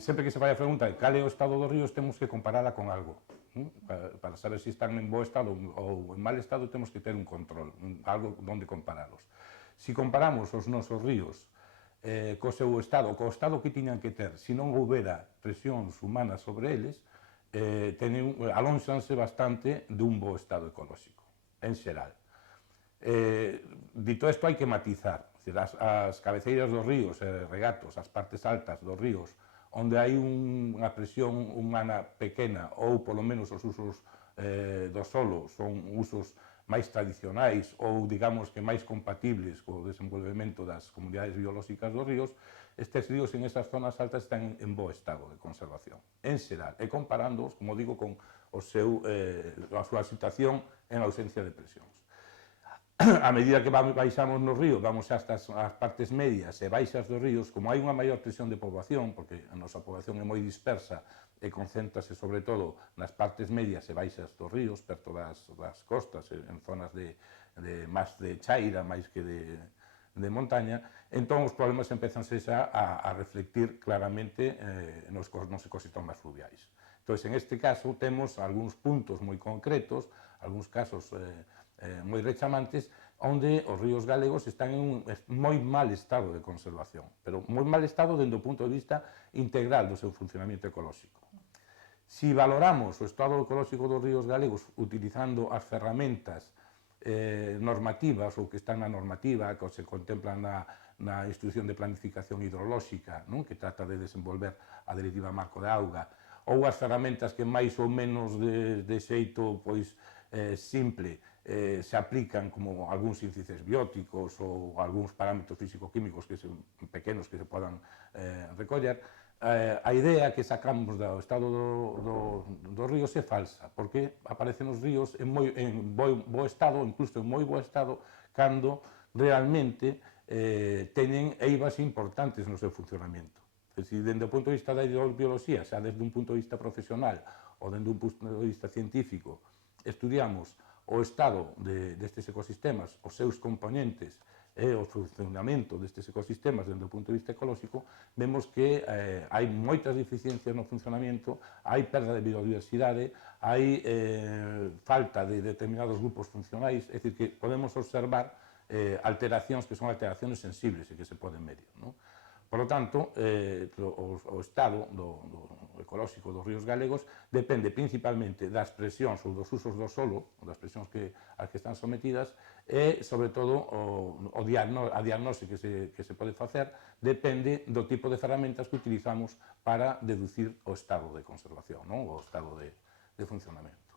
sempre que se vai a pregunta de cal é o estado dos ríos, temos que comparala con algo. Para saber se están en bo estado ou en mal estado, temos que ter un control, algo onde comparalos. Se comparamos os nosos ríos co seu estado, co estado que tiñan que ter, se non houbera presións humanas sobre eles, alónxanse bastante dun bo estado ecolóxico, en xeral. Dito isto, hai que matizar. As cabeceiras dos ríos, regatos, as partes altas dos ríos, onde hai unha presión humana pequena ou polo menos os usos do solo son usos máis tradicionais ou digamos que máis compatibles co desenvolvemento das comunidades biolóxicas dos ríos, estes ríos en esas zonas altas están en bo estado de conservación, en xeral, e comparándoos, como digo, con a súa situación en ausencia de presións. A medida que baixamos nos ríos, vamos estas as partes medias e baixas dos ríos, como hai unha maior presión de poboación, porque a nosa poboación é moi dispersa e concéntrase sobre todo nas partes medias e baixas dos ríos, perto das costas, en zonas máis de chaira, máis que de montaña, entón os problemas empezan a reflectir claramente nos ecosistemas fluviais. Entón, en este caso, temos algúns puntos moi concretos, algúns casos moi rechamantes, onde os ríos galegos están en un moi mal estado de conservación, pero moi mal estado dende o punto de vista integral do seu funcionamento ecolóxico. Si valoramos o estado ecolóxico dos ríos galegos utilizando as ferramentas normativas ou que están na normativa, que se contemplan na Instrucción de Planificación Hidrolóxica, que trata de desenvolver a Directiva Marco de Auga, ou as ferramentas que máis ou menos de xeito simple se aplican como algúns índices bióticos ou algúns parámetros físico-químicos pequenos que se podan recoller, a idea que sacamos do estado dos ríos é falsa, porque aparecen os ríos en bo estado, incluso en moi bo estado, cando realmente teñen eivas importantes no seu funcionamento. Dende o punto de vista da hidrobioloxía, xa desde un punto de vista profesional ou desde un punto de vista científico, estudiamos o estado destes ecosistemas, os seus componentes e o funcionamento destes ecosistemas desde o punto de vista ecolóxico, vemos que hai moitas deficiencias no funcionamento, hai perda de biodiversidade, hai falta de determinados grupos funcionais, é dicir, que podemos observar alteracións que son alteracións sensibles e que se poden medir. Por lo tanto, o estado ecolóxico dos ríos galegos depende principalmente das presións ou dos usos do solo, das presións ás que están sometidas, e, sobre todo, a diagnose que se pode facer depende do tipo de ferramentas que utilizamos para deducir o estado de conservación, o estado de funcionamento.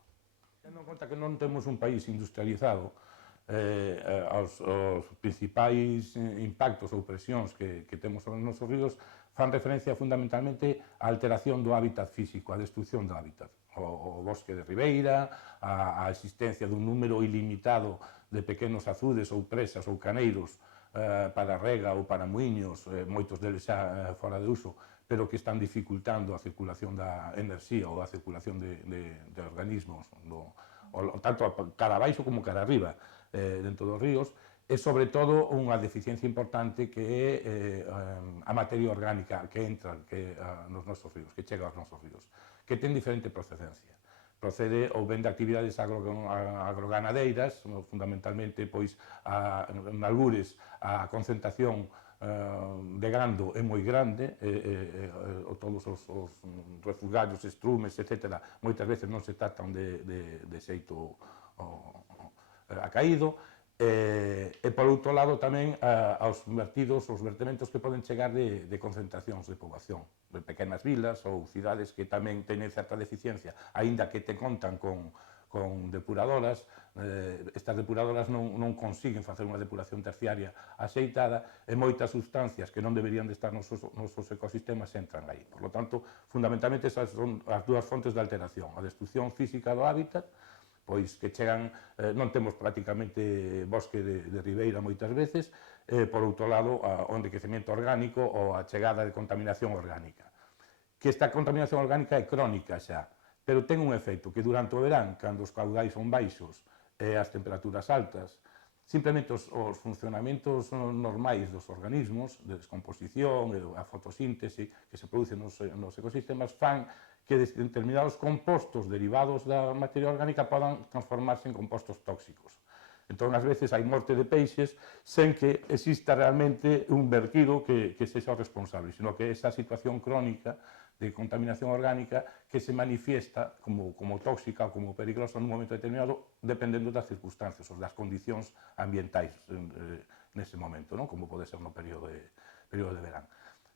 Tendo en conta que non temos un país industrializado, os principais impactos ou presións que temos nos nosos ríos fan referencia fundamentalmente á alteración do hábitat físico, á destrucción do hábitat, o bosque de ribeira, a existencia dun número ilimitado de pequenos azudes ou presas ou caneiros para rega ou para muiños, moitos deles xa fora de uso, pero que están dificultando a circulación da enerxía ou a circulación de organismos, tanto cara abaixo como cara arriba, dentro dos ríos, e, sobre todo, unha deficiencia importante que é a materia orgánica que entra nos nosos ríos, que chega aos nosos ríos, que ten diferente procedencia. Procede ou ben de actividades agroganadeiras, fundamentalmente, en albures, a concentración de gando é moi grande, todos os refugarios, estrumes, etc., moitas veces non se tratan de xeito acaído, e, por outro lado, tamén aos vertementos que poden chegar de concentracións de poboación, de pequenas vilas ou cidades que tamén teñen certa deficiencia, aínda que te contan con depuradoras, estas depuradoras non consiguen facer unha depuración terciaria axeitada e moitas sustancias que non deberían de estar nos nosos ecosistemas entran aí. Por lo tanto, fundamentalmente, esas son as dúas fontes de alteración, a destrucción física do hábitat, pois que chegan, non temos prácticamente bosque de ribeira moitas veces, por outro lado, o enriquecemento orgánico ou a chegada de contaminación orgánica. Que esta contaminación orgánica é crónica xa, pero ten un efecto que durante o verán, cando os caudais son baixos e as temperaturas altas, simplemente os funcionamentos normais dos organismos, de descomposición, a fotosíntese que se produce nos ecosistemas, fan que determinados compostos derivados da materia orgánica podan transformarse en compostos tóxicos. Entón, ás veces, hai morte de peixes sen que exista realmente un vertido que sexa o responsable, sino que esa situación crónica de contaminación orgánica que se manifiesta como tóxica ou como peligrosa nun momento determinado, dependendo das circunstancias ou das condicións ambientais nese momento, non? Como pode ser no período de verán.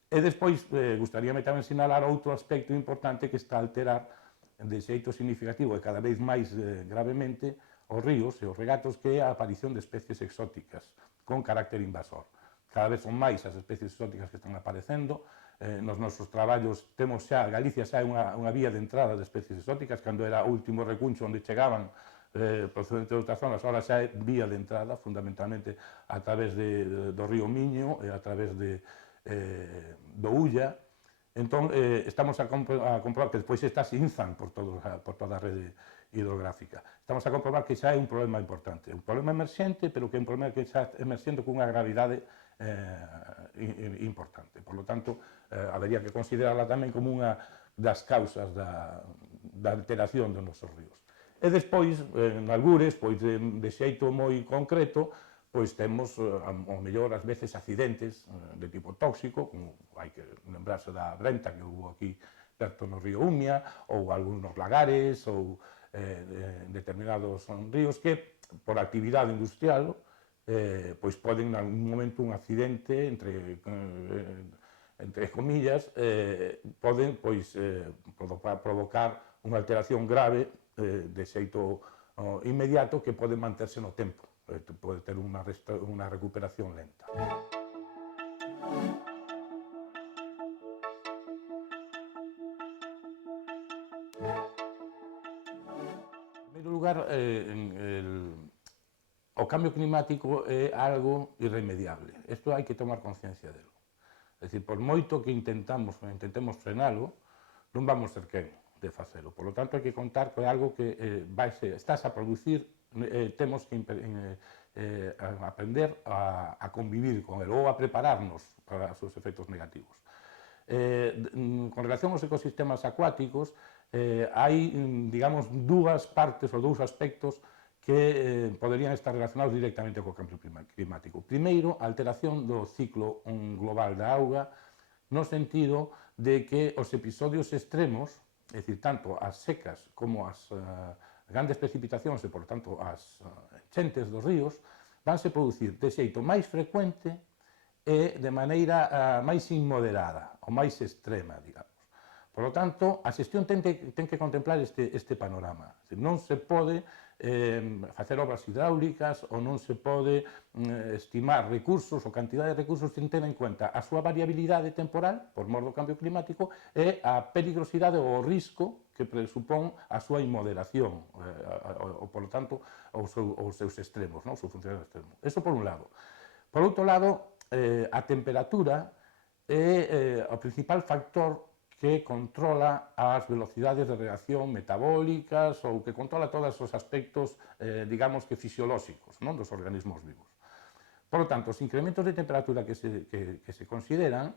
E despois, gustaríame tamén sinalar outro aspecto importante que está a alterar de xeito significativo e cada vez máis gravemente os ríos e os regatos, que é a aparición de especies exóticas con carácter invasor. Cada vez son máis as especies exóticas que están aparecendo. Nos nosos traballos temos xa, Galicia xa é unha vía de entrada de especies exóticas, cando era o último recuncho onde chegaban procedente de outras zonas, ahora xa é vía de entrada, fundamentalmente a través do río Miño e a través do Ulla. Entón, estamos a comprobar que despois estas inzan por toda a rede hidrográfica. Estamos a comprobar que xa é un problema importante, un problema emerxente, pero que é un problema que xa emerxendo cunha gravidade importante. Por lo tanto, habería que considerarla tamén como unha das causas da alteración dos nosos ríos. E despois, en algures, pois de xeito moi concreto, pois temos, ao mellor, ás veces, accidentes de tipo tóxico, como hai que lembrarse da Brenta que houve aquí perto no río Umia, ou algúns lagares, ou determinados ríos que, por actividade industrial, pois poden, en algún momento, un accidente, entre comillas, poden provocar unha alteración grave de xeito inmediato que pode manterse no tempo, pode ter unha recuperación lenta. En primeiro lugar, o cambio climático é algo irremediable. Isto hai que tomar conciencia delo. É dicir, por moito que intentemos frenalo, non vamos ser quen de facelo. Por lo tanto, hai que contar que é algo que estás a producir, temos que aprender a convivir con ele ou a prepararnos para os seus efectos negativos. Con relación aos ecosistemas acuáticos, hai, digamos, dúas partes ou dous aspectos que poderían estar relacionados directamente co cambio climático. Primeiro, a alteración do ciclo global da auga, no sentido de que os episodios extremos, é dicir, tanto as secas como as grandes precipitacións e, por tanto, as chentes dos ríos, vanse producir de xeito máis frecuente e de maneira máis inmoderada, ou máis extrema, digamos. Por lo tanto, a xestión ten que contemplar este panorama. Non se pode facer obras hidráulicas ou non se pode estimar recursos ou cantidade de recursos sen ter en cuenta a súa variabilidade temporal por mor do cambio climático e a peligrosidade ou o risco que presupón a súa inmoderación ou, por lo tanto, os seus extremos, o seu funcionamento extremo. Eso por un lado. Por outro lado, a temperatura é o principal factor que controla as velocidades de reacción metabólicas ou que controla todos os aspectos, digamos que fisiolóxicos, dos organismos vivos. Por lo tanto, os incrementos de temperatura que se consideran,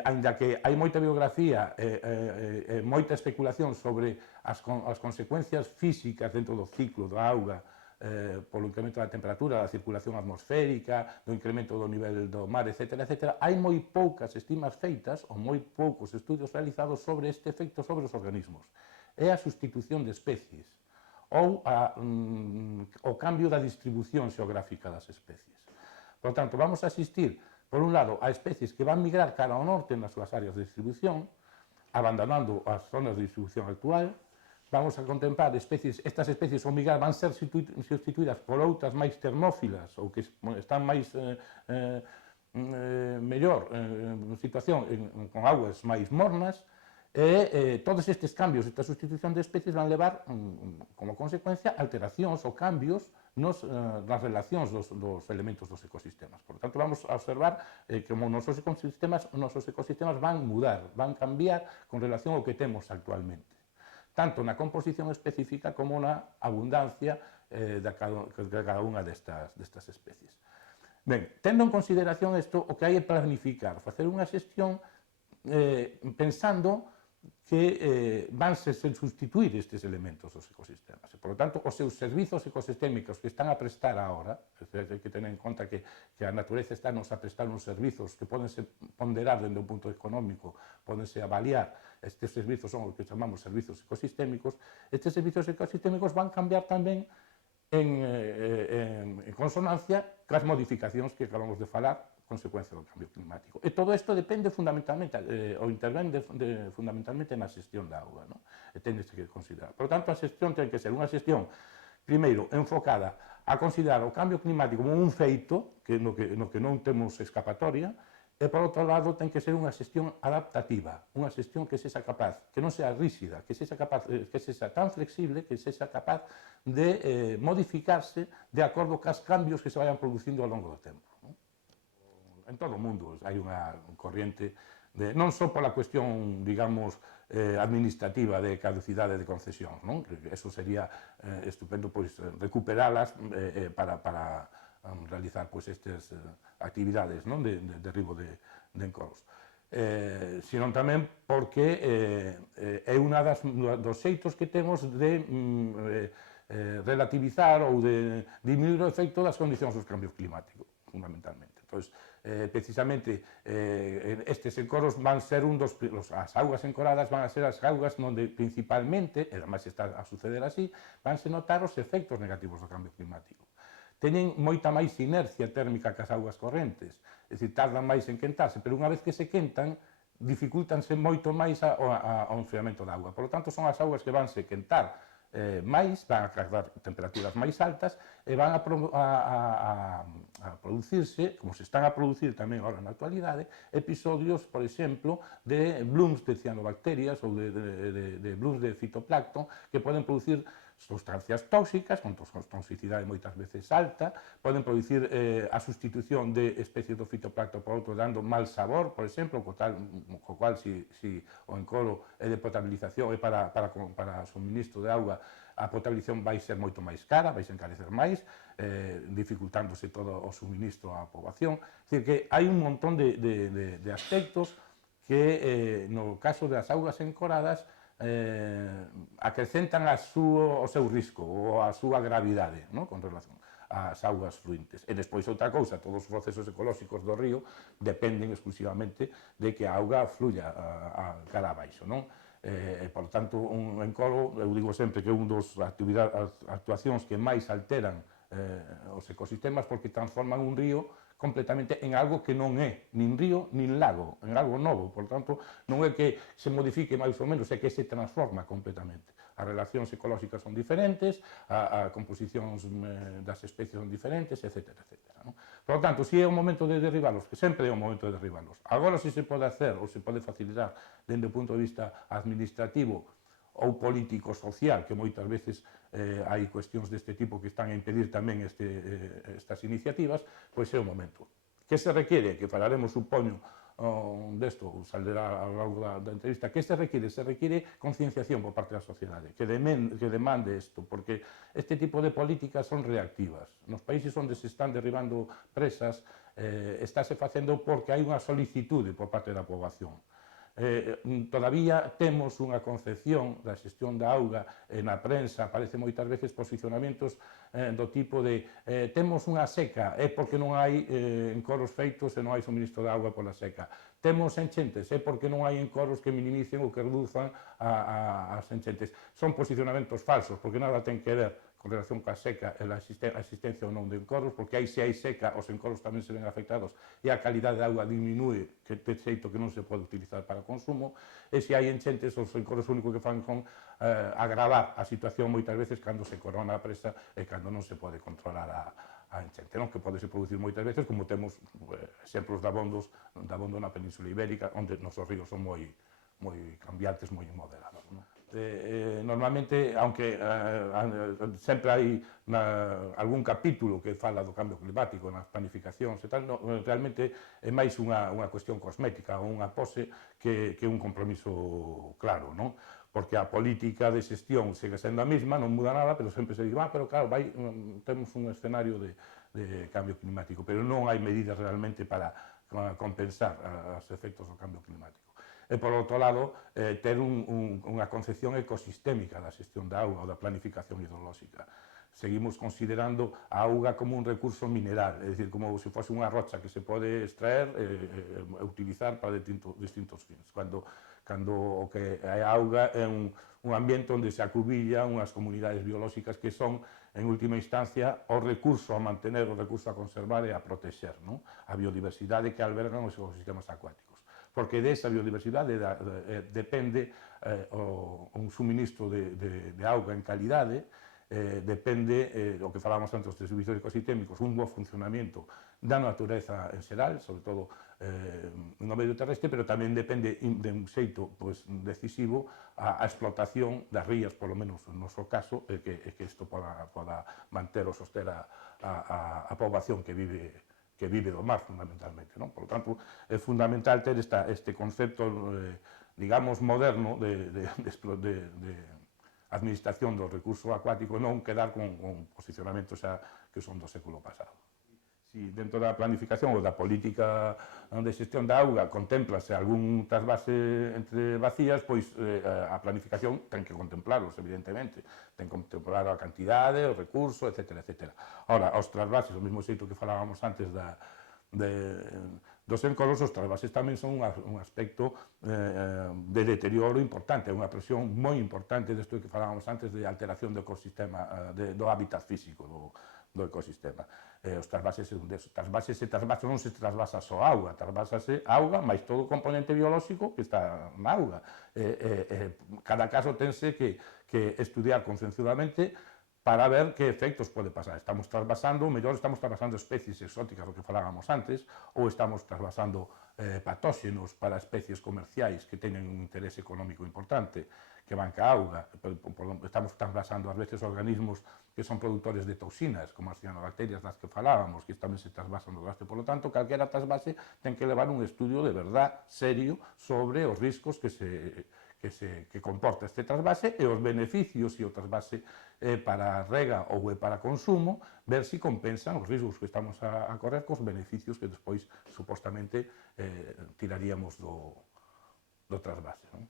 aínda que hai moita biografía e moita especulación sobre as consecuencias físicas dentro do ciclo da auga polo incremento da temperatura, da circulación atmosférica, do incremento do nivel do mar, etc., hai moi poucas estimas feitas ou moi poucos estudios realizados sobre este efecto sobre os organismos. É a sustitución de especies ou o cambio da distribución xeográfica das especies. Por tanto, vamos a asistir, por un lado, a especies que van migrar cara ao norte nas súas áreas de distribución, abandonando as zonas de distribución actual. Vamos a contemplar estas especies ao migrar van ser sustituídas por outras máis termófilas ou que están máis mellor en situación con augas máis mornas e todos estes cambios, esta sustitución de especies van levar como consecuencia alteracións ou cambios nas relacións dos elementos dos ecosistemas. Por tanto, vamos a observar como os nosos ecosistemas van mudar, van cambiar con relación ao que temos actualmente, tanto na composición específica como na abundancia de cada unha destas especies. Ben, tendo en consideración isto, o que hai é planificar, facer unha xestión pensando que vanse sen sustituir estes elementos dos ecosistemas. E, por lo tanto, os seus servizos ecosistémicos que están a prestar agora, hai que tener en conta que a natureza está nos a prestar uns servizos que podense ponderar dende o punto económico, podense avaliar, estes servizos son os que chamamos servizos ecosistémicos, estes servizos ecosistémicos van cambiar tamén en consonancia cas modificacións que acabamos de falar, consecuencia do cambio climático. E todo isto depende fundamentalmente, ou intervén fundamentalmente na xestión da auga, non? E tendese que considerar. Por tanto, a xestión ten que ser unha xestión, primeiro, enfocada a considerar o cambio climático como un feito, no que non temos escapatoria, e, por outro lado, ten que ser unha xestión adaptativa, unha xestión que sexa capaz, que non sea rígida, que sexa capaz, que sexa tan flexible, que sexa capaz de modificarse de acordo cas cambios que se vayan producindo ao longo do tempo. En todo o mundo hai unha corriente, non só pola cuestión, digamos, administrativa de caducidade de concesións, non? Eso sería estupendo, pois, recuperalas para realizar, pois, estas actividades, non? De derribo de encoros. Senón tamén porque é unha dos xeitos que temos de relativizar ou de diminuir o efecto das condicións dos cambios climáticos, fundamentalmente. Entón, precisamente, estes encoros van ser as augas encoradas van a ser as augas onde principalmente, e además está a suceder así, vanse notar os efectos negativos do cambio climático. Teñen moita máis inercia térmica que as augas correntes, é dicir, tardan máis en quentarse, pero unha vez que se quentan, dificultanse moito máis ao enfriamento da auga. Por lo tanto, son as augas que vanse quentar máis, van a cargar temperaturas máis altas e van a producirse, como se están a producir tamén agora na actualidade, episodios, por exemplo, de blooms de cianobacterias ou de blooms de fitoplancton que poden producir sustancias tóxicas, con toxicidade moitas veces alta, poden producir a sustitución de especies do fitoplancton por outro dando mal sabor, por exemplo, co cual si o encoro é de potabilización e para suministro de auga, a potabilización vai ser moito máis cara, vai se encarecer máis, dificultándose todo o suministro á poboación. É dicir, que hai un montón de aspectos que, no caso das augas encoradas, acrecentan o seu risco ou a súa gravidade, non? Con relación ás augas fluíntes. E despois outra cousa, todos os procesos ecolóxicos do río dependen exclusivamente de que a auga fluya cara abaixo, non? Por tanto, un encoro, eu digo sempre que é un dos actuacións que máis alteran os ecosistemas porque transforman un río completamente en algo que non é nin río nin lago, en algo novo. Por tanto, non é que se modifique máis ou menos, é que se transforma completamente. As relacións ecolóxicas son diferentes, a composicións das especies son diferentes, etc. Por tanto, se é o momento de derribalos, que sempre é o momento de derribalos. Agora, se se pode hacer ou se pode facilitar dende o punto de vista administrativo ou político social, que moitas veces hai cuestións deste tipo que están a impedir tamén estas iniciativas, pois é o momento. Que se requiere? Que falaremos, supoño, desto, saldrá ao longo da entrevista. Que se requiere? Se requiere concienciación por parte da sociedade, que demande isto, porque este tipo de políticas son reactivas. Nos países onde se están derribando presas, estáse facendo porque hai unha solicitude por parte da poboación. Todavía temos unha concepción da xestión da auga na prensa, aparece moitas veces posicionamentos do tipo de temos unha seca, é porque non hai encoros feitos e non hai suministro de auga pola seca. Temos enchentes, é porque non hai encoros que minimicen ou que reduzan as enchentes. Son posicionamentos falsos, porque nada ten que ver con relación coa seca e a existencia ou non de encoros, porque aí se hai seca, os encoros tamén se ven afectados e a calidade de auga diminúe, que de xeito que non se pode utilizar para consumo, e se hai enchentes, os encoros únicos que fan son agravar a situación moitas veces cando se corona a presa e cando non se pode controlar a enchente, non? Que pode se producir moitas veces, como temos exemplos de abondo na Península Ibérica, onde nosos ríos son moi cambiantes, moi moderados, non? Normalmente, aunque sempre hai algún capítulo que fala do cambio climático nas planificacións e tal, realmente é máis unha cuestión cosmética ou unha pose que un compromiso claro, non? Porque a política de xestión segue sendo a mesma, non muda nada, pero sempre se diga, pero claro, temos un escenario de cambio climático, pero non hai medidas realmente para compensar os efectos do cambio climático. E, por outro lado, ter unha concepción ecosistémica da xestión da auga ou da planificación hidrolóxica. Seguimos considerando a auga como un recurso mineral, é dicir, como se fose unha rocha que se pode extraer e utilizar para distintos fins, cando o que é a auga é un ambiente onde se acubillan unhas comunidades biolóxicas que son, en última instancia, o recurso a mantener, o recurso a conservar e a protexer, non? A biodiversidade que albergan os ecosistemas acuáticos. Porque desa biodiversidade depende un suministro de auga en calidade, depende o que falamos antes dos servicios ecosistémicos, un bo funcionamento da natureza en xeral, sobre todo no medio terrestre, pero tamén depende de un xeito decisivo a explotación das rías, polo menos no noso caso, que isto poda manter ou soster a poboación que vive do mar, fundamentalmente. Non? Por lo tanto, é fundamental ter este concepto, digamos, moderno de administración do recurso acuático, non quedar con posicionamentos xa que son do século pasado. Si dentro da planificación ou da política de xestión da auga contemplase algún trasvase entre vacías, pois a planificación ten que contemplarlos, evidentemente. Ten que contemplar a cantidade, o recurso, etc. Ora, os trasvases, o mesmo xeito que falábamos antes dos encoros, os trasvases tamén son un aspecto de deterioro importante, unha presión moi importante desto que falábamos antes de alteración do ecosistema, do hábitat físico do ecosistema. Os trasvases non se trasvasa só auga, trasvásase auga, máis todo o componente biolóxico que está na auga. Cada caso tense que estudiar concienzudamente para ver que efectos pode pasar. Estamos trasvasando especies exóticas, o que falábamos antes, ou estamos trasvasando patóxenos para especies comerciais que teñen un interés económico importante, que van ca auga. Estamos trasvasando ás veces organismos que son produtores de toxinas, como as cianobacterias das que falábamos, que tamén se trasvasan do gasto. Por lo tanto, calquera trasvase ten que levar un estudio de verdad serio sobre os riscos que comporta este trasvase e os beneficios se o trasvase para rega ou para consumo, ver se compensan os riscos que estamos a correr cos beneficios que despois supostamente tiraríamos do trasvase. Non?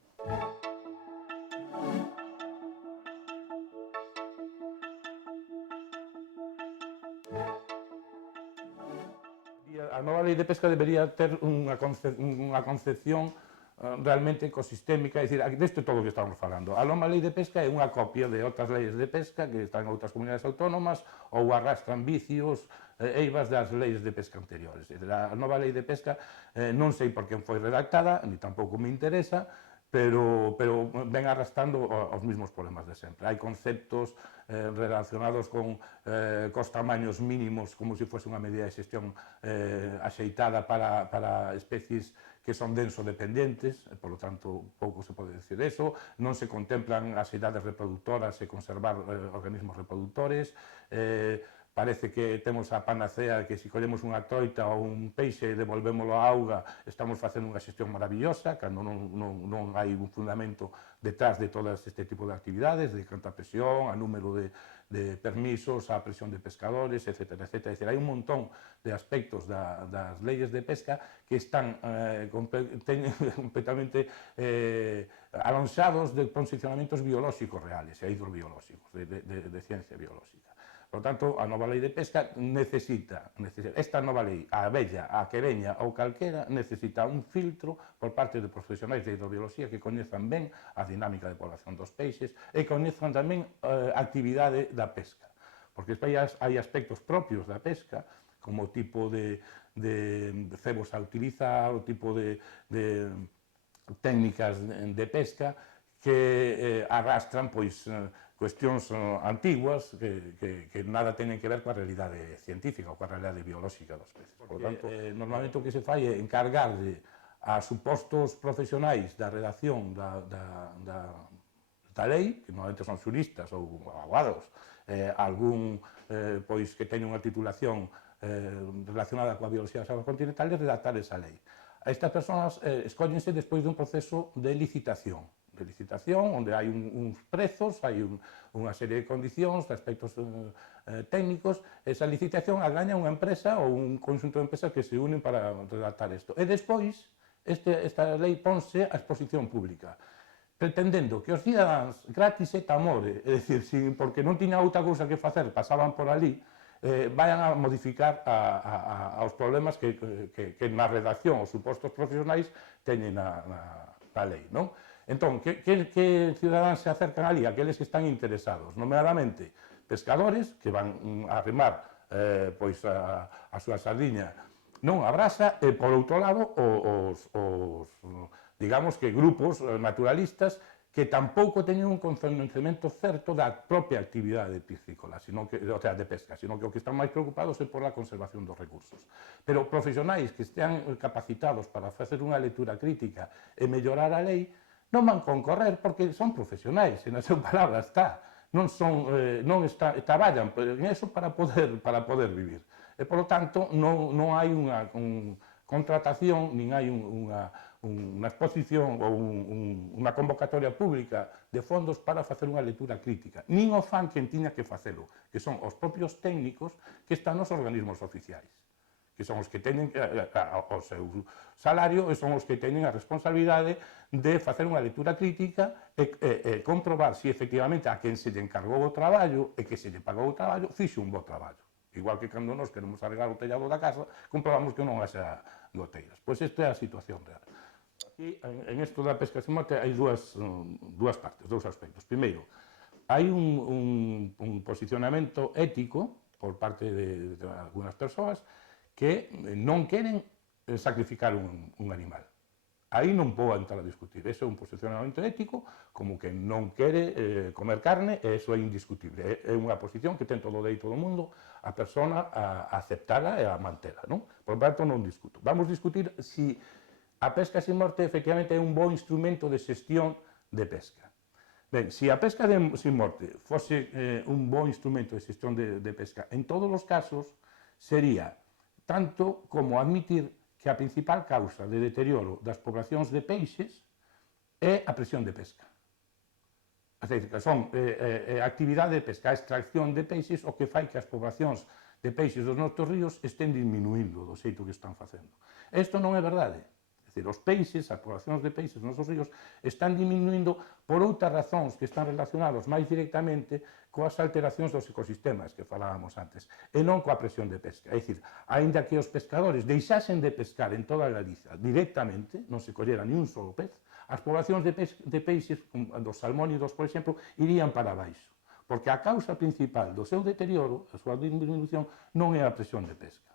A nova lei de pesca debería ter unha concepción realmente ecosistémica, é dicir, desto todo o que estamos falando. A nova lei de pesca é unha copia de outras leis de pesca que están en outras comunidades autónomas ou arrastran vicios eivas das leis de pesca anteriores. A nova lei de pesca non sei por quen foi redactada, ni tampouco me interesa, pero ven arrastrando os mesmos problemas de sempre. Hai conceptos relacionados cos tamaños mínimos, como se fose unha medida de xestión axeitada para especies que son denso-dependentes, por lo tanto, pouco se pode decir eso. Non se contemplan as idades reproductoras e conservar organismos reproductores. Parece que temos a panacea que se collemos unha troita ou un peixe e devolvémolo á auga, estamos facendo unha xestión maravillosa, cando non hai un fundamento detrás de todas este tipo de actividades, de canto a presión, a número de permisos, a presión de pescadores, etc. É dicir, hai un montón de aspectos das leyes de pesca que están completamente alonxados de posicionamentos biolóxicos reales e hidrobiolóxicos, de ciencia biolóxica. Por tanto, a nova lei de pesca necesita esta nova lei, a vella, a que veña ou calquera, necesita un filtro por parte de profesionais de hidrobioloxía que coñezan ben a dinámica de población dos peixes e coñezan tamén a actividade da pesca. Porque hai aspectos propios da pesca, como o tipo de cebos a utilizar, o tipo de técnicas de pesca que arrastran cuestións antiguas que nada teñen que ver coa realidade científica ou coa realidade biolóxica dos peces. Por tanto, normalmente o que se fai é encargarlle a supostos profesionais da redacción da lei, que normalmente son xuristas ou abogados, algún pois que teña unha titulación relacionada coa bioloxía das augas continentales, redactar esa lei. Estas persoas escóllense despois dun proceso de licitación, onde hai uns prezos, hai unha serie de condicións, de aspectos técnicos. Esa licitación a gaña unha empresa ou un conxunto de empresas que se unen para redactar isto. E despois, esta lei ponse a exposición pública, pretendendo que os cidadáns gratis et amore, é dicir, porque non tiña outra cousa que facer, pasaban por ali, vayan a modificar aos problemas que na redacción os supostos profesionais teñen na lei, non? Entón, que cidadáns se acercan ali? Aqueles que están interesados, nomeadamente pescadores que van a remar pois a súa sardiña non a brasa, e por outro lado os digamos que grupos naturalistas que tampouco teñen un coñecemento certo da propia actividade piscícola, o sea, de pesca, sino que o que están máis preocupados é por a conservación dos recursos. Pero profesionais que estean capacitados para facer unha lectura crítica e mellorar a lei non van concorrer porque son profesionais, e na súa palabra está, non traballan en eso para poder vivir. E, polo tanto, non hai unha contratación, nin hai unha exposición ou unha convocatoria pública de fondos para facer unha lectura crítica. Nin o fan quen tiña que facelo, que son os propios técnicos que están nos organismos oficiais, que son os que teñen o seu salario e son os que teñen a responsabilidade de facer unha lectura crítica e comprobar se efectivamente a quen se lle encargou o traballo e que se lle pagou o traballo fixe un bo traballo. Igual que cando nos queremos arreglar o tellado da casa, comprobamos que non haxa goteiras. Pois esta é a situación real. Aquí, en isto da pesca sin morte, hai dúas partes, dous aspectos. Primeiro, hai un posicionamento ético por parte de algunas persoas que non queren sacrificar un animal. Aí non vou entrar a discutir. Ese é un posicionamento ético, como que non quere comer carne, e iso é indiscutible. É unha posición que ten todo o dereito do mundo a persona a aceptala e a mantela, non? Por tanto, non discuto. Vamos discutir se a pesca sin morte efectivamente é un bo instrumento de xestión de pesca. Ben, se a pesca sin morte fose un bo instrumento de xestión de pesca, en todos os casos sería tanto como admitir que a principal causa de deterioro das poblacións de peixes é a presión de pesca. É dicir, que son a actividade de pesca, a extracción de peixes, o que fai que as poblacións de peixes dos nosos ríos estén diminuindo do xeito que están facendo. Isto non é verdade. É dicir, os peixes, as poblacións de peixes dos nosos ríos están diminuindo por outras razóns que están relacionados máis directamente coas alteracións dos ecosistemas que falábamos antes, e non coa presión de pesca. É dicir, aínda que os pescadores deixasen de pescar en toda a Galiza directamente, non se collera ni un solo pez, as poblacións de peixes, dos salmónidos, por exemplo, irían para baixo, porque a causa principal do seu deterioro, a súa diminución, non é a presión de pesca.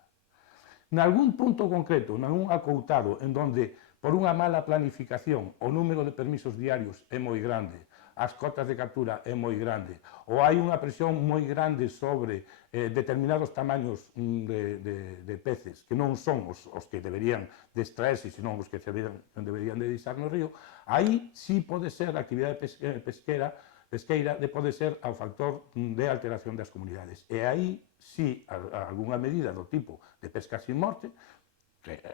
Nalgún punto concreto, nalgún acoutado, en donde, por unha mala planificación, o número de permisos diarios é moi grande, as cotas de captura é moi grande, ou hai unha presión moi grande sobre determinados tamaños de peces, que non son os que deberían de extraerse, senón os que deberían de deixar no río, aí sí pode ser a actividade pesqueira de pode ser ao factor de alteración das comunidades. E aí sí, algunha medida do tipo de pesca sin morte, que é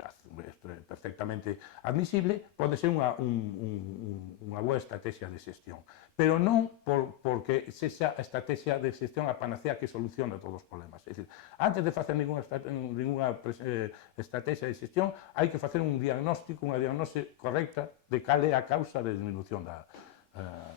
perfectamente admisible, pode ser unha boa estrategia de xestión. Pero non porque sexa a estrategia de xestión a panacea que soluciona todos os problemas. É dicir, antes de facer ninguna estrategia de xestión, hai que facer un diagnóstico, unha diagnose correcta de cal é a causa de disminución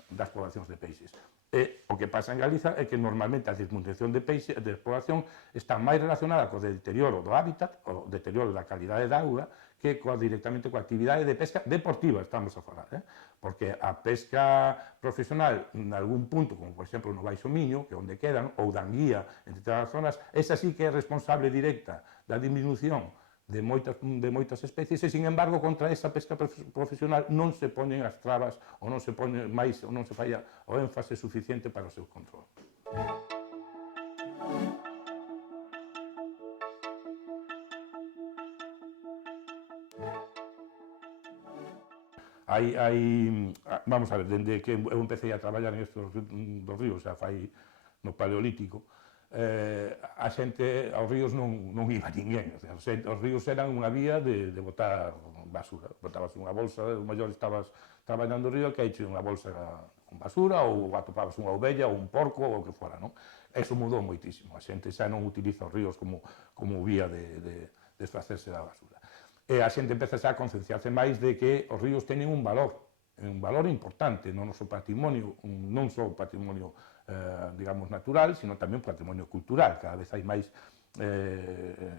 das poblacións de peixes. E o que pasa en Galiza é que normalmente a disminución de población está máis relacionada co deterioro do hábitat, o deterioro da calidade da auga, que directamente coa actividade de pesca deportiva, estamos a falar, porque a pesca profesional, en algún punto, como por exemplo no Baixo Miño, que é onde quedan, ou da Anguía, entre todas as zonas, esa sí que é responsable directa da disminución de moitas especies, e, sin embargo, contra esa pesca profesional non se poñen as trabas ou non se poñen máis ou non se falla o énfase suficiente para o seu control. vamos a ver, dende que eu empecé a traballar en estos dos ríos, xa fai no Paleolítico, a xente aos ríos non iba ninguén, o sea, os ríos eran unha vía de botar basura, botabas unha bolsa, o mellor estabas traballando o río, que aí che unha bolsa con basura, ou atopabas unha ovella, ou un porco, ou o que fora, non? Eso mudou moitísimo, a xente xa non utiliza os ríos como vía de desfacerse da basura. E a xente empeza xa a concienciarse máis de que os ríos teñen un valor importante no noso patrimonio, non só patrimonio digamos, natural, sino tamén patrimonio cultural. Cada vez hai máis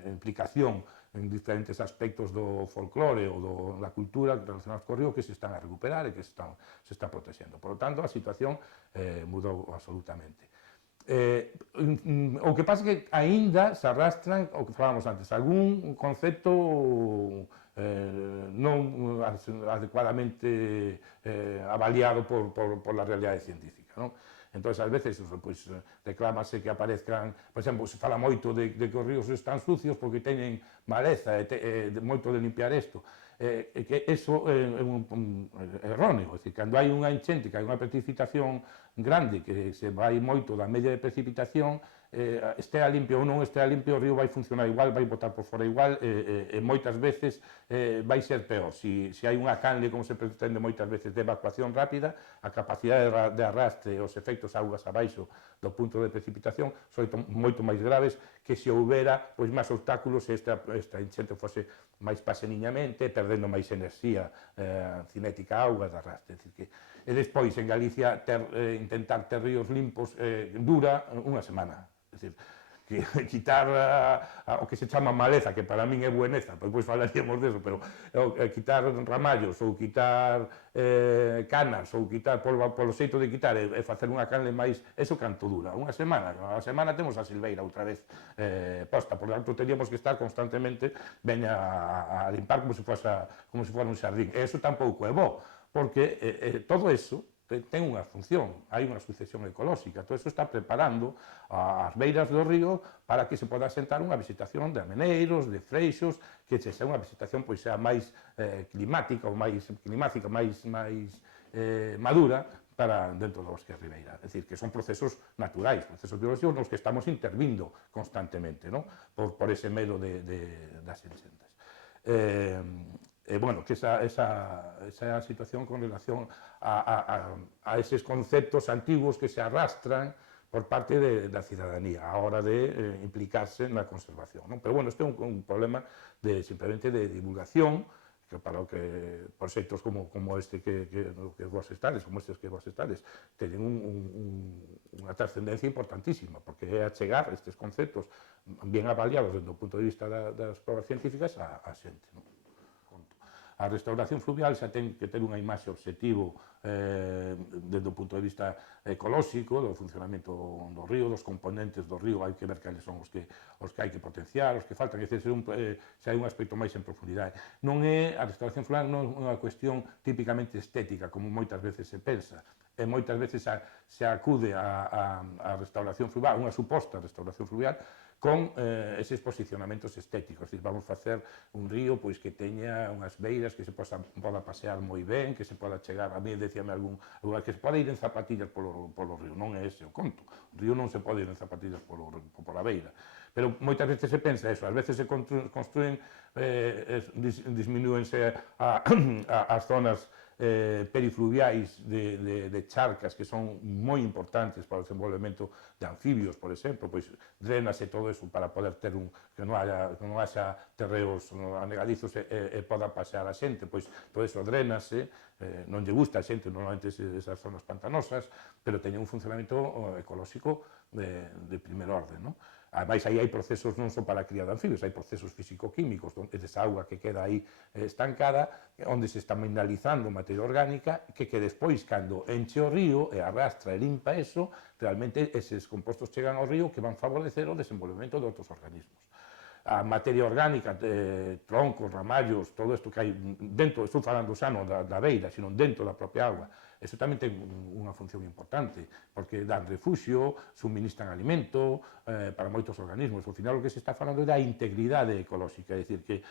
implicación en diferentes aspectos do folclore ou da cultura relacionados co río que se están a recuperar e que se está protexendo. Por lo tanto, a situación mudou absolutamente. O que pasa é que aínda se arrastran, o que falábamos antes, algún concepto non adecuadamente avaliado por la realidade científica, non? Entón, ás veces, pois, reclámase que aparezcan, por exemplo, se fala moito de que os ríos están sucios porque teñen maleza e moito de limpiar isto. Que eso é erróneo, é dicir, cando hai unha enchente, que hai unha precipitación grande, que se vai moito da media de precipitación, estea limpio ou non estea limpio, o río vai funcionar igual, vai botar por fora igual, e moitas veces vai ser peor. Se hai unha canle, como se pretende moitas veces, de evacuación rápida, a capacidade de arrastre e os efectos augas abaixo do punto de precipitación son moito máis graves que se houbera pois, máis obstáculos se esta enchente fose máis paseniñamente, perdendo máis enerxía cinética auga de arrastre. E despois, en Galicia, intentar ter ríos limpos dura unha semana. É dicir, quitar o que se chama maleza, que para min é bueneza, pois falaríamos deso, pero quitar ramallos ou quitar canas ou quitar polo xeito de quitar e facer unha canle máis, eso canto dura? Unha semana. A semana temos a silveira outra vez posta, por tanto teríamos que estar constantemente a limpar como se fora un xardín. E eso tampouco é bo, porque todo eso ten unha función, hai unha sucesión ecolóxica, todo iso está preparando as beiras do río para que se poda asentar unha vegetación de ameneiros, de freixos, que xa unha vegetación pois xa máis climática ou máis madura para dentro do bosque de ribeira. É dicir, que son procesos naturais, procesos biolóxicos nos que estamos intervindo constantemente, non? Por ese medo das enchentes. Bueno, que esa é a situación con relación a eses conceptos antigos que se arrastran por parte da cidadanía a hora de implicarse na conservación, non? Pero, bueno, este é un problema simplemente de divulgación, que para o que por xeitos como este que vos estades, como estes que vos estades, teñen unha trascendencia importantísima, porque é achegar estes conceptos bien avaliados desde o punto de vista das probas científicas a xente, non? A restauración fluvial xa ten que ter unha imaxe obxectivo desde o punto de vista ecolóxico, do funcionamento do río, dos componentes do río, hai que ver cales son os que hai que potenciar, os que faltan, xa hai un aspecto máis en profundidade. A restauración fluvial non é unha cuestión típicamente estética, como moitas veces se pensa, e moitas veces se acude a restauración fluvial, unha suposta restauración fluvial, con eses posicionamentos estéticos. Dicir, vamos facer un río pois, que teña unhas beiras que se poda pasear moi ben, que se poda chegar, a mí decíame algún que se poda ir en zapatillas polo río, non é ese o conto. O río non se pode ir en zapatillas pola beira. Pero moitas veces se pensa eso, ás veces se construen, disminúense as zonas perifluviais de charcas que son moi importantes para o desenvolvemento de anfibios, por exemplo, pois drenase todo eso para poder ter que non haxa terreos anegadizos e poda pasear a xente, pois todo eso drenase, non lle gusta a xente normalmente esas zonas pantanosas, pero teñen un funcionamento ecolóxico de primer orden, non? Ademais, aí hai procesos non só para a cría de anfibios, hai procesos físico-químicos, desa auga que queda aí estancada, onde se está mineralizando materia orgánica, que despois, cando enche o río e arrastra e limpa eso, realmente eses compostos chegan ao río que van favorecer o desenvolvemento de outros organismos. a materia orgánica, troncos, ramallos, todo isto que hai dentro, estou falando xa non da beira, sino dentro da propia auga. Eso tamén ten unha función importante, porque dan refuxio, suministran alimento para moitos organismos. Ao final o que se está falando é da integridade ecolóxica, é dicir, que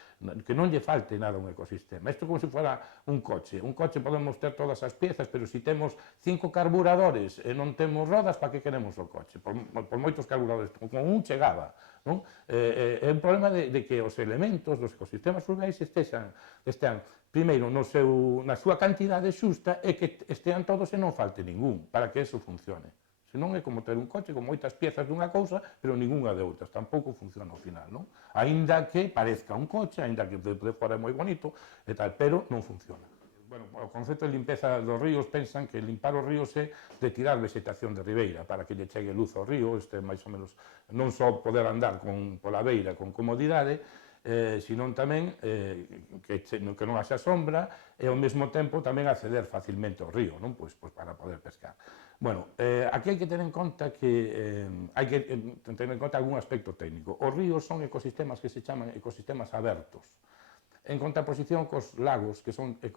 non lle falte nada a un ecosistema. Isto é como se fora un coche. Un coche podemos ter todas as piezas, pero se temos 5 carburadores e non temos rodas, para que queremos o coche? Por moitos carburadores, con un chegaba. Non? É un problema de que os elementos dos ecosistemas fluviais estean primeiro na súa cantidade xusta e que estean todos e non falte ningún para que eso funcione. Senón é como ter un coche con moitas piezas dunha cousa, pero ninguna de outras. Tampouco funciona ao final, non? Aínda que parezca un coche, aínda que de fora é moi bonito e tal, pero non funciona. Bueno, o concepto de limpeza dos ríos pensan que limpar os ríos é retirar vegetación de ribeira para que lle chegue luz ao río, máis ou menos non só poder andar pola beira con comodidade, senón tamén que non haxa sombra e ao mesmo tempo tamén acceder facilmente ao río, non? Pois para poder pescar. Bueno, aquí hai que ter en conta algún aspecto técnico. Os ríos son ecosistemas que se chaman ecosistemas abertos, en contraposición cos lagos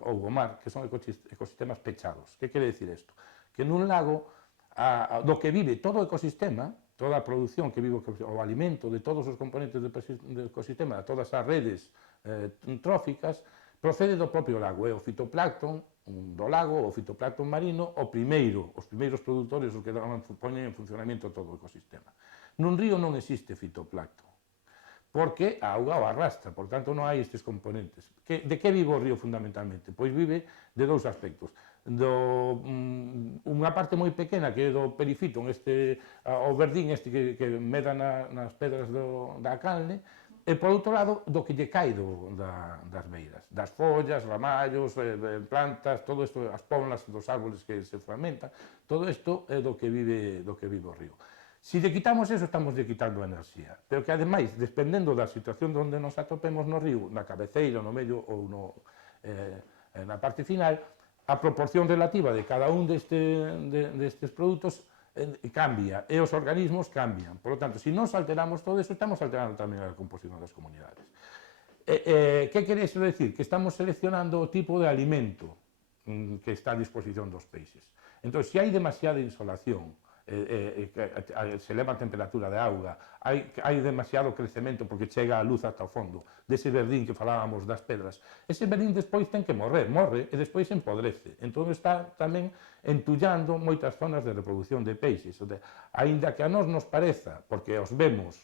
ou o mar, que son ecosistemas pechados. Que quere dicir isto? Que nun lago, do que vive todo o ecosistema, toda a produción que vive o alimento de todos os componentes do ecosistema, de todas as redes tróficas, procede do propio lago. É o fitoplancton do lago, o fitoplancton marino, os primeiros produtores os que poñen en funcionamento todo o ecosistema. Nun río non existe fitoplancton, porque a auga o arrastra, por tanto non hai estes componentes. De que vive o río fundamentalmente? Pois vive de dous aspectos. Unha parte moi pequena que é do perifito, o verdín que meda nas pedras da calne, e por outro lado do que lle cae das beiras, das follas, ramallos, plantas, todo isto, as pómulas dos árboles que se fragmentan, todo isto é do que vive o río. Se lle quitamos eso, estamos lle quitando enerxía, pero que ademais, dependendo da situación onde nos atopemos no río, na cabeceira, no medio ou na parte final, a proporción relativa de cada un destes produtos cambia e os organismos cambian. Por lo tanto, se nos alteramos todo eso, estamos alterando tamén a composición das comunidades. Que quere iso decir? Que estamos seleccionando o tipo de alimento que está a disposición dos peixes. Entón, se hai demasiada insolación, se eleva a temperatura de auga, hai demasiado crecemento porque chega a luz ata o fondo, dese verdín que falábamos das pedras, ese verdín despois ten que morre e despois empodrece. Entón está tamén entullando moitas zonas de reproducción de peixes. Aínda que a nos pareza, porque os vemos,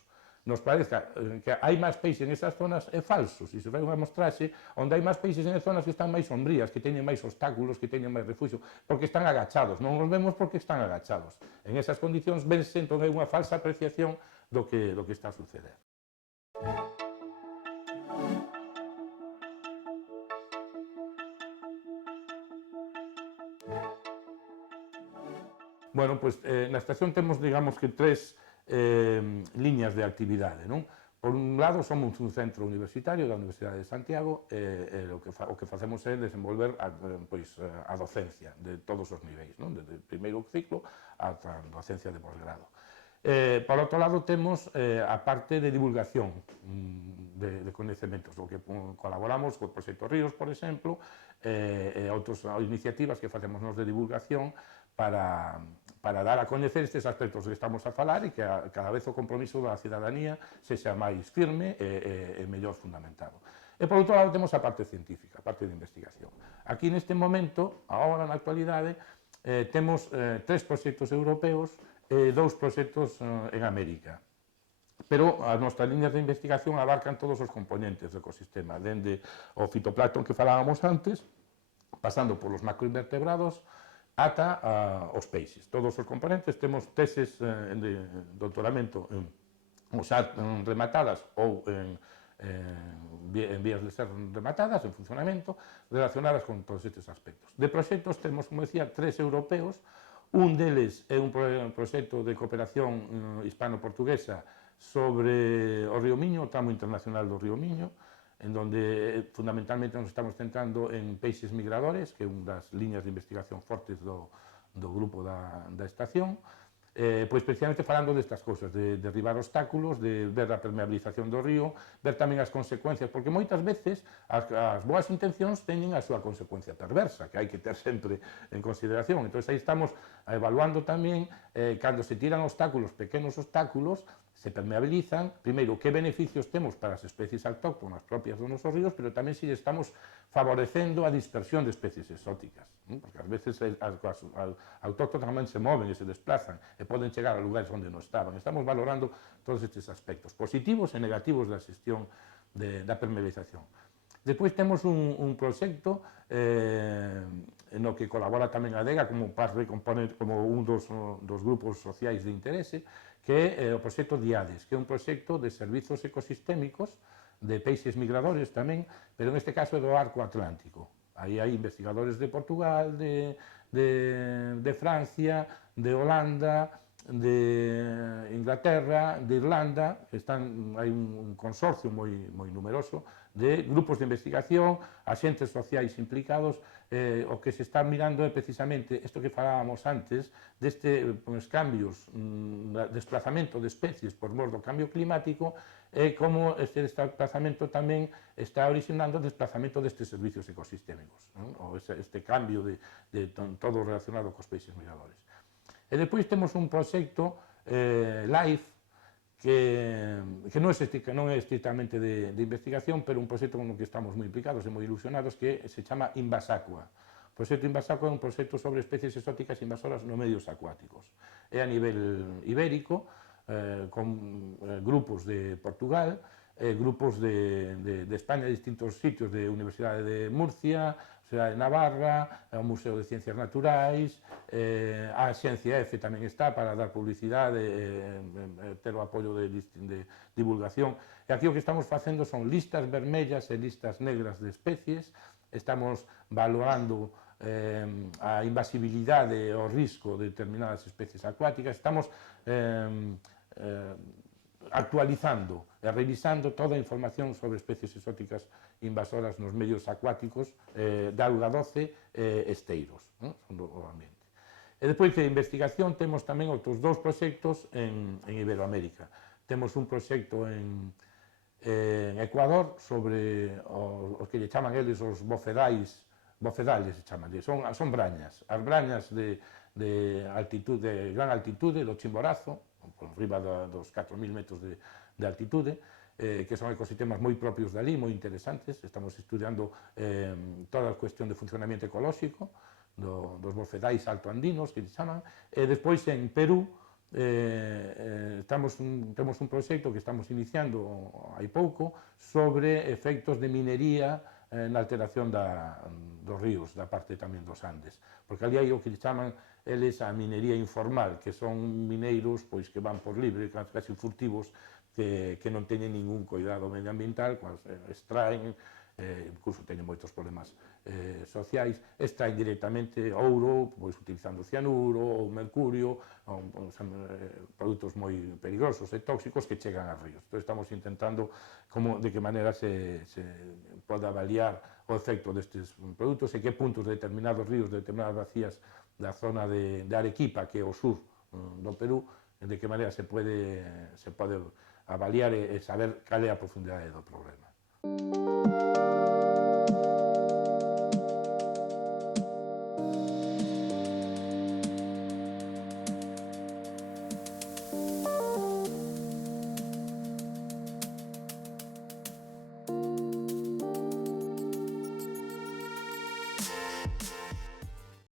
nos parezca que hai máis peixes nesas zonas, é falso. Se fai unha mostraxe onde hai máis peixes en zonas que están máis sombrías, que teñen máis obstáculos, que teñen máis refuxio, porque están agachados. Non os vemos porque están agachados. En esas condicións vense entón unha falsa apreciación do que está a suceder. Bueno, pois na estación temos, digamos que, tres liñas de actividade, non? Por un lado, somos un centro universitario da Universidade de Santiago e o que facemos é desenvolver a docencia de todos os niveis, non? Desde o primeiro ciclo ata a docencia de posgrado. Por outro lado, temos a parte de divulgación de coñecementos, o que colaboramos co Proxecto Ríos, por exemplo, e outras iniciativas que facemos nos de divulgación para dar a coñecer estes aspectos que estamos a falar e que cada vez o compromiso da cidadanía sexa máis firme e mellor fundamentado. E, por outro lado, temos a parte científica, a parte de investigación. Aquí, neste momento, agora, na actualidade, temos 3 proxectos europeos e 2 proxectos en América. Pero as nosas liñas de investigación abarcan todos os componentes do ecosistema, dende o fitoplancton que falábamos antes, pasando polos macroinvertebrados, ata os peixes. Todos os componentes temos teses de doutoramento xa rematadas ou en vías de ser rematadas, en funcionamento, relacionadas con todos estes aspectos. De proxectos temos, como decía, 3 europeos. Un deles é un proxecto de cooperación hispano-portuguesa sobre o río Miño, o tramo internacional do río Miño, en donde fundamentalmente nos estamos centrando en peixes migradores, que é unha das liñas de investigación fortes do grupo da estación. pois precisamente falando destas cousas, de derribar obstáculos, de ver a permeabilización do río, ver tamén as consecuencias, porque moitas veces as boas intencións teñen a súa consecuencia perversa, que hai que ter sempre en consideración. Entón, aí estamos evaluando tamén, cando se tiran obstáculos, pequenos obstáculos, se permeabilizan, primeiro, que beneficios temos para as especies autóctonas propias dos nosos ríos, pero tamén se estamos favorecendo a dispersión de especies exóticas, porque ás veces as autóctonas tamén se moven e se desplazan e poden chegar a lugares onde non estaban. Estamos valorando todos estes aspectos positivos e negativos da xestión da permeabilización. Despois temos un proxecto no que colabora tamén a DEGA como un dos grupos sociais de interese, que é o proxecto DIADES, que é un proxecto de servizos ecosistémicos, de peixes migradores tamén, pero neste caso é do arco atlántico. Aí hai investigadores de Portugal, de Francia, de Holanda, de Inglaterra, de Irlanda, hai un consorcio moi numeroso de grupos de investigación, axentes sociais implicados. O que se está mirando é precisamente isto que falábamos antes, destes cambios, desplazamento de especies por mor do cambio climático, e como este desplazamento tamén está originando o desplazamento destes servicios ecosistémicos, ou este cambio de todo relacionado cos peixes migradores. E depois temos un proxecto, LIFE, que non é estrictamente de investigación, pero un proxecto no que estamos moi implicados e moi ilusionados, que se chama Invasacua. O proxecto Invasacua é un proxecto sobre especies exóticas invasoras nos medios acuáticos. É a nivel ibérico, con grupos de Portugal, grupos de España, de distintos sitios, de Universidade de Murcia, Universidade de Navarra, o Museo de Ciencias Naturais, a Xencia F tamén está para dar publicidade, ter o apoio de divulgación. E aquí o que estamos facendo son listas vermellas e listas negras de especies, estamos valorando a invasibilidade e o risco de determinadas especies acuáticas, estamos actualizando e revisando toda a información sobre especies exóticas invasoras nos medios acuáticos de auga doce e esteiros, o ambiente. E despois de investigación temos tamén outros dous proxectos en Iberoamérica. Temos un proxecto en Ecuador sobre os que lle chaman eles os bofedales, se chaman, son brañas, as brañas de gran altitude do Chimborazo, por riba dos 4.000 metros de altitude, que son ecosistemas moi propios dali, moi interesantes. Estamos estudiando toda a cuestión de funcionamento ecolóxico dos bofedais altoandinos, que se chaman, e despois en Perú temos un proxecto que estamos iniciando hai pouco sobre efectos de minería na alteración dos ríos, da parte tamén dos Andes, porque ali hai o que chaman eles a minería informal, que son mineiros pois que van por libre, casi furtivos, que non teñen ningún cuidado medioambiental, extraen, incluso teñen moitos problemas sociais, extraen directamente ouro, pois utilizando cianuro ou mercurio, produtos moi perigosos e tóxicos que chegan aos ríos. Entón, estamos intentando de que maneira se pode avaliar o efecto destes produtos e que puntos de determinados ríos, de determinadas vacías da zona de Arequipa, que é o sur do Perú, de que maneira se pode avaliar e saber cal é a profundidade do problema.